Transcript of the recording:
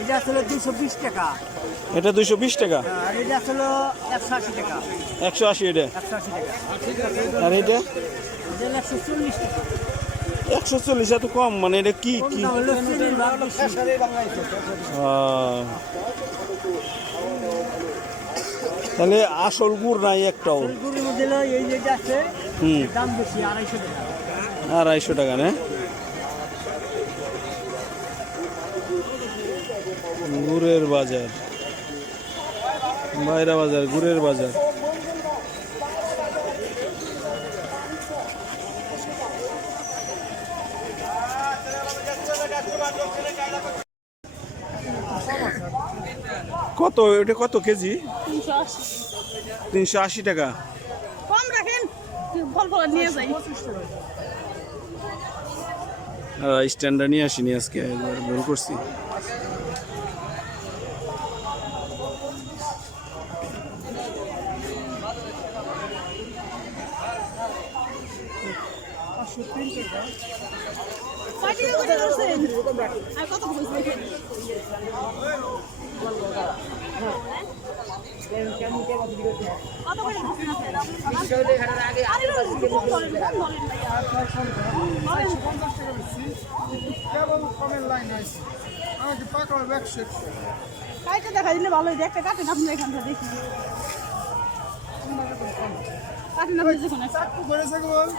এটা আসলে 220 টাকা। এটা 220 টাকা। আর এটা আসলে 180 টাকা। 180 এটা। 180 টাকা। আর এটা? এটা 140 টাকা। 140 এত কম, মানে এটা কি কি? তাহলে আসল গুড় নাই একটাও? গুড়ের মধ্যে এই যে আছে দাম বেশি 250 টাকা। 250 টাকা না? গুড়ের বাজার, বাইরা বাজার, গুড়ের বাজার। কত এটা, কত কেজি? 380 টাকা। কম রাখেন, ফল ফল নিয়ে যাই। স্ট্যান্ডার্ড নিয়ে আসিনি আজকে, একবার ভুল করছি। দেখা দিলে ভালো, দেখতে কাটেন আপনি এখান থেকে দেখি কাটেন আপনি।